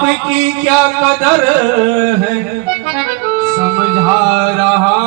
आपकी क्या कदर है समझा रहा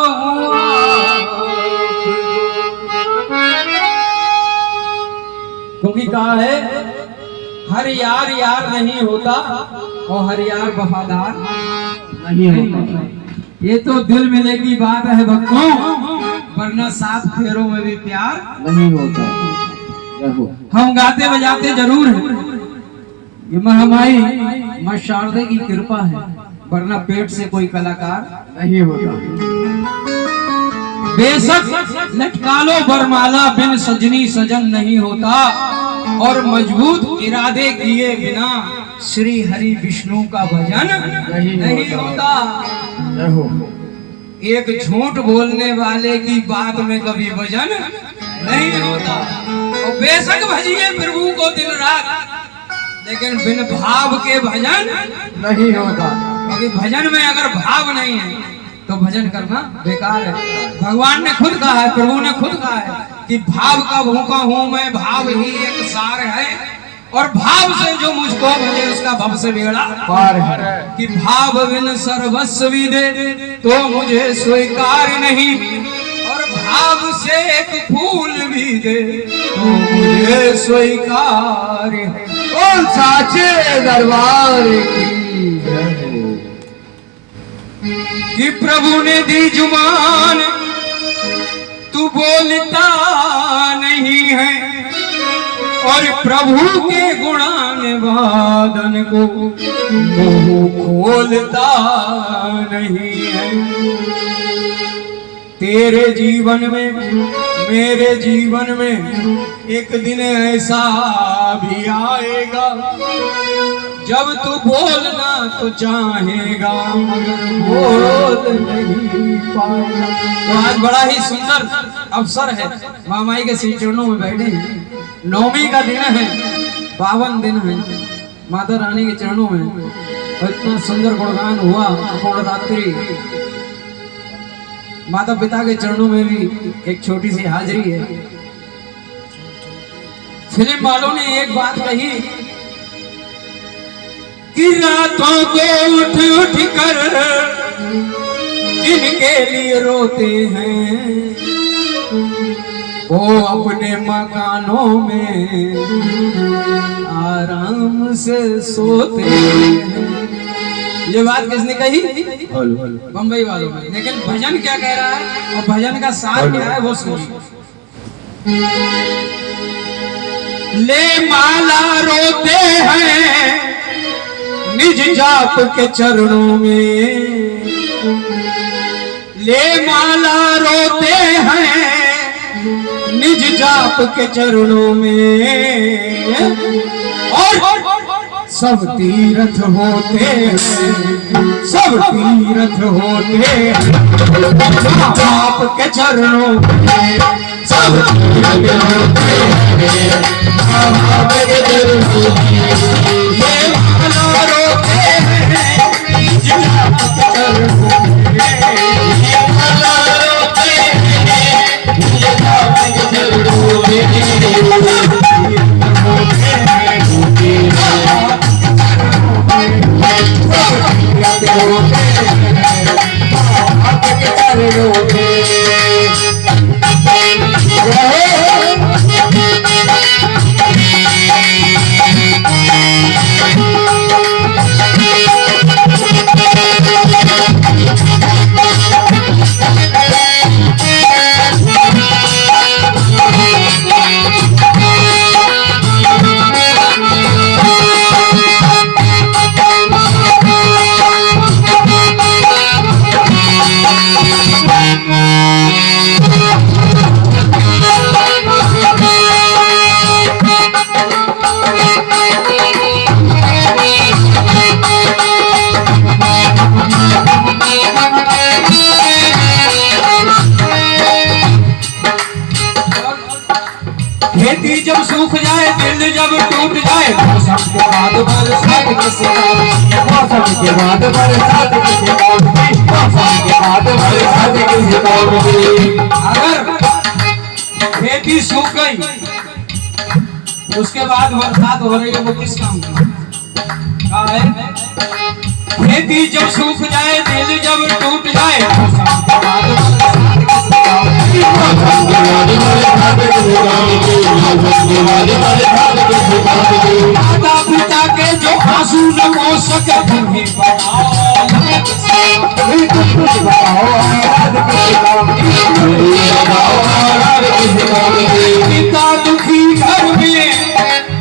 हूँ। क्योंकि कहा है हर यार यार नहीं होता और हर यार वफादार नहीं होता। ये तो दिल मिले की बात है भक्तों, वरना 7 फेरों में भी प्यार नहीं होता। हम गाते बजाते जरूर हैं, ये महामाई मां शारदे की कृपा है, वरना पेट से कोई कलाकार नहीं होता। बेशक लटका लो बरमाला, बिन सजनी सजन नहीं होता। और मजबूत इरादे किए बिना श्री हरि विष्णु का भजन नहीं होता। एक झूठ बोलने वाले की बात में कभी वजन नहीं होता। और बेशक भजिए प्रभु को दिन रात, लेकिन बिन भाव के भजन नहीं होता। क्योंकि भजन में अगर भाव नहीं है तो भजन करना बेकार है। भगवान ने खुद कहा है, प्रभु ने खुद कहा है कि भाव का भूखा हूं मैं, भाव ही एक सार है। और भाव से जो मुझको भजे उसका भव से बेड़ा पार है। कि भाव बिन सर्वस्व दे तो मुझे स्वीकार नहीं, और भाव से एक फूल भी दे तो मुझे स्वीकार है। और साचे दरबार की कि प्रभु ने दी जुबान तू बोलता नहीं है, और प्रभु के गुणान वादन को मुंह खोलता नहीं है। तेरे जीवन में मेरे जीवन में एक दिन ऐसा भी आएगा जब तू बोलना तो चाहेगा मगर बोल नहीं पाएगा। तो आज बड़ा ही सुंदर अवसर है, महामाई के श्री चरणों में बैठे हैं। नवमी का दिन है, पावन दिन है माता रानी के चरणों में। और इतना सुंदर गुणगान हुआ पूर्ण रात्रि। माता पिता के चरणों में भी एक छोटी सी हाजिरी है। फिल्म वालों ने एक बात कही कि रातों को उठ उठ कर जिनके लिए रोते हैं वो अपने मकानों में आराम से सोते हैं। ये बात किसने कही? बम्बई वालों ने। लेकिन भजन क्या कह रहा है और भजन का सार क्या है वो सुनिए। ले माला रोते हैं निज जाप के चरणों में, ले माला रोते हैं निज जाप के चरणों में। और सब तीर्थ होते हैं, सब तीर्थ होते हैं जाप के चरणों में। सब तीर्थ होते हैं जाप के चरणों में। ये माला रोते हैं निज जाप के चरणों में, ये माला रोते हैं निज जाप के चरणों में। खेती जब सूख जाए, दिल जब टूट जाए, मौसम के बाद बरसात किसे काम, मौसम के बाद बरसात किसे काम, मौसम के बाद बरसात किसे काम। अगर खेती सूख गई उसके बाद बरसात हो रही है वो किस काम की? खेती जब सूख जाए, दिल जब टूट जाए, माता पिता के जो आंसू न हो सके तुम्हें पिता दुखी घर में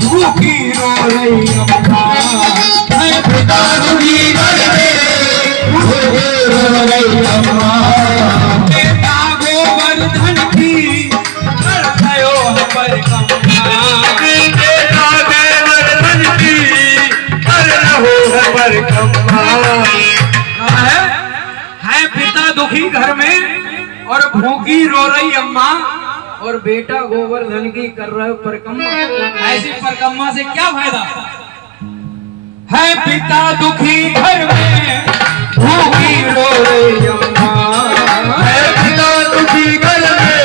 दुखी रो रही अम्मा, पिता दुखी घर में दुखी रो रही अम्मा, बेटा गोवर्धन की कर गयो पर कम्मा, बेटा गोवर्धन की कर रहो पर कम्मा। है पिता दुखी घर में और भूखी रो रही अम्मा, और बेटा गोवर्धन की कर रहे परिक्रमा। ऐसी परिक्रमा से क्या फायदा है? पिता दुखी घर में भूखी रो रही अम्मा, है पिता दुखी घर में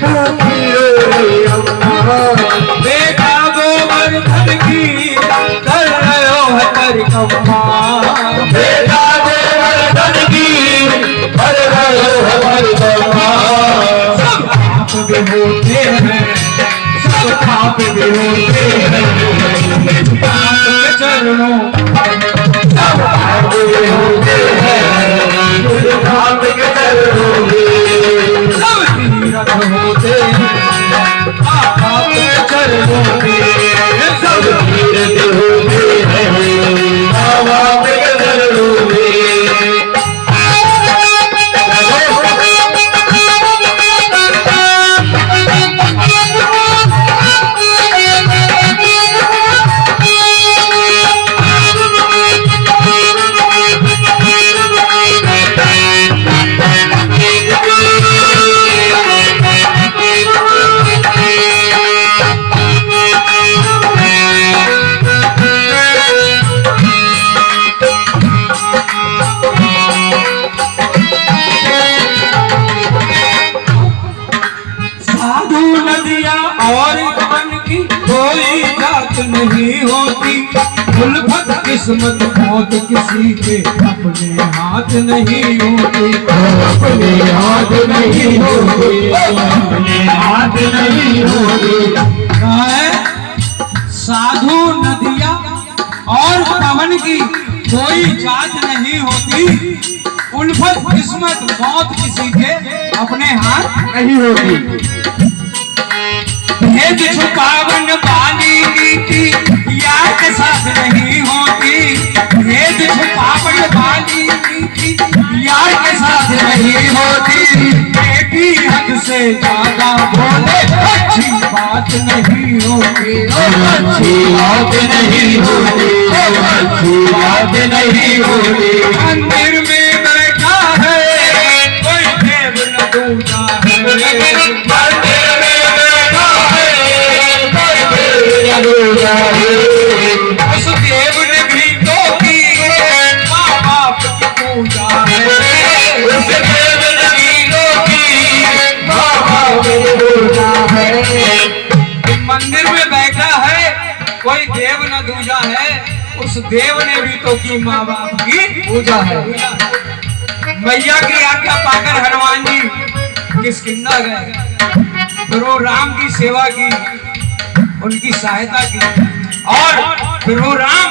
भूखी रो रही अम्मा, बेटा गोवर्धन की कर रहे हो परिक्रमा, बेटा गोवर्धन की कर रहे हो परिक्रमा। भी होते हैं, सब पाप भी होते हैं, आपके चरणों सब पाप भी होते हैं, आपके चरणों में सब तीरथ होते हैं, आपके चरणों में सब तीरथ होते हैं, आपके चरणों में। नहीं होती उल्फत किस्मत मौत किसी के अपने हाथ नहीं होती, अपने हाथ नहीं होती, अपने हाथ नहीं होती। साधु नदिया और पवन की कोई जात नहीं होती, उल्फत किस्मत मौत किसी के अपने हाथ नहीं होती। भेद छुपावन वाली नीति यार के साथ नहीं होती, भेद छुपावन वाली नीति यार के साथ नहीं होती, बेटी हद से ज्यादा बोले अच्छी बात नहीं होती, अच्छी बात नहीं होती, अच्छी बात नहीं होती। मंदिर में बैठा है कोई देव न दूजा है, मंदिर में उस देव ने भी तो की माँ बाप की पूजा है, उस देव ने भी तो की माँ बाप की पूजा है। मंदिर में बैठा है कोई देव न दूजा है, उस देव ने भी तो की माँ बाप की पूजा है। मैया की आज्ञा पाकर हनुमान जी किष्किंधा गए, गुरु राम की सेवा की, उनकी सहायता की, और प्रभु राम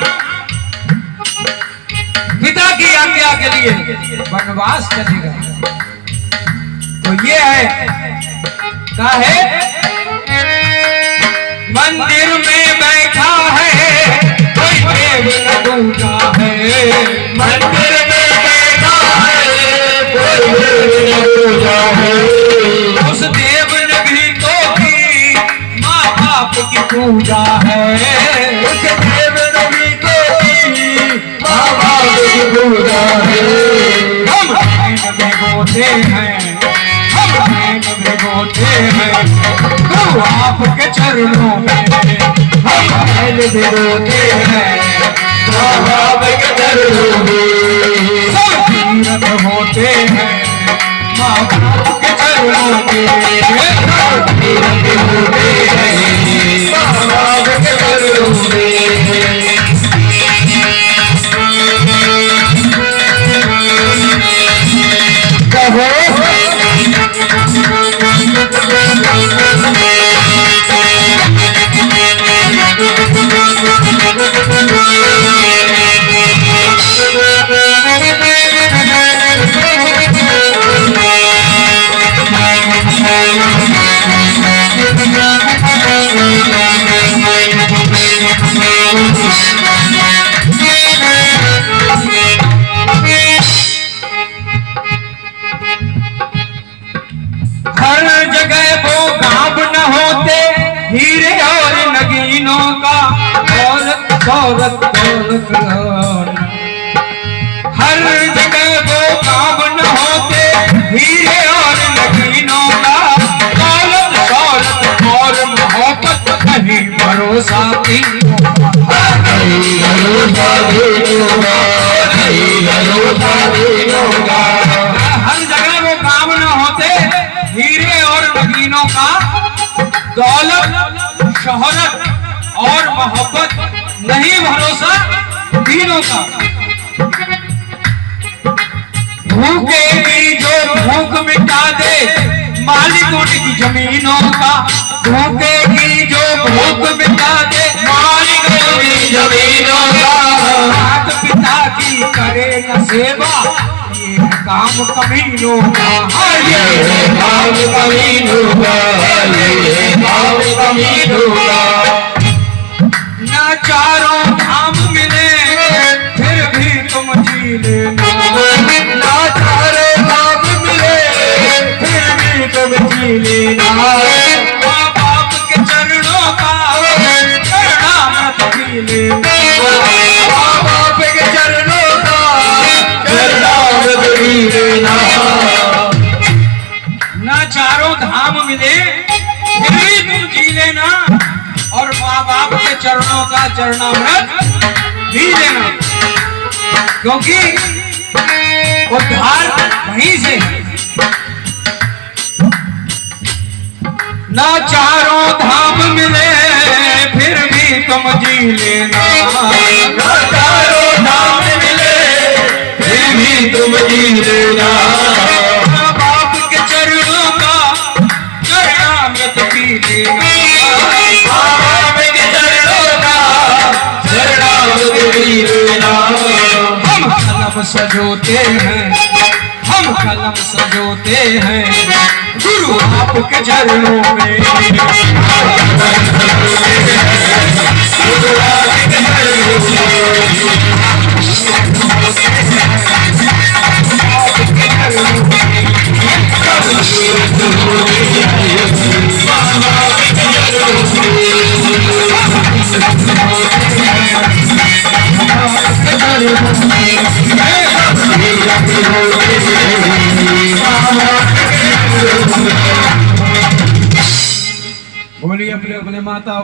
पिता की आज्ञा के लिए वनवास चले गए। तो ये है क्या है? मंदिर में बैठा है कोई देव न दूजा है, मंदिर में बैठा है कोई देव न दूजा है, उस देव ने भी तो की माँ बाप की पूजा है, उस देव ने भी तो की माँ बाप की पूजा है। हम भिगोते हैं, हम भिगोते हैं तो आपके चरणों में, हम भिगोते हैं तो आपके चरणों में, सब तीरथ होते हैं माँ बाप के चरणों में, सब तीरथ होते हैं माँ बाप के चरणों में। शोहरत दौलत हर जगह वो काम न होते हीरे और नगीनों का दौलत शोहरत और मोहब्बत नहीं भरोसा की हर जगह वो काम न होते हीरे और नगीनों का दौलत शोहरत और मोहब्बत नहीं भरोसा दीनों का भूखेगी जो भूख मिटा दे मालिकों की जमीनों का भूखेगी जो भूख मिटा दे मालिकों की जमीनों का माता पिता की करे न सेवा ये है काम कमीनों का ये है काम कमीनों का ये है काम कमीनों का ना चारों धाम मिले फिर भी तुम जी लेना ना चारों धाम मिले फिर भी तुम जी लेना माँ बाप के चरणों का चरणामृत पी लेना माँ बाप के चरणों का चरणामृत पी लेना ना चारों धाम मिले फिर भी तुम जी लेना और माँ बाप के चरणों का चरणामृत भी लेना क्योंकि उद्धार वहीं से है ना चारों धाम मिले फिर भी तुम जी लेना ना चारों धाम मिले फिर भी तुम जी लेना माँ बाप के चरणों का चरणामृत पी लेना सजोते हैं हम कलम सजोते हैं गुरु आपके चरणों में बोलिए अपने अपने माताओं के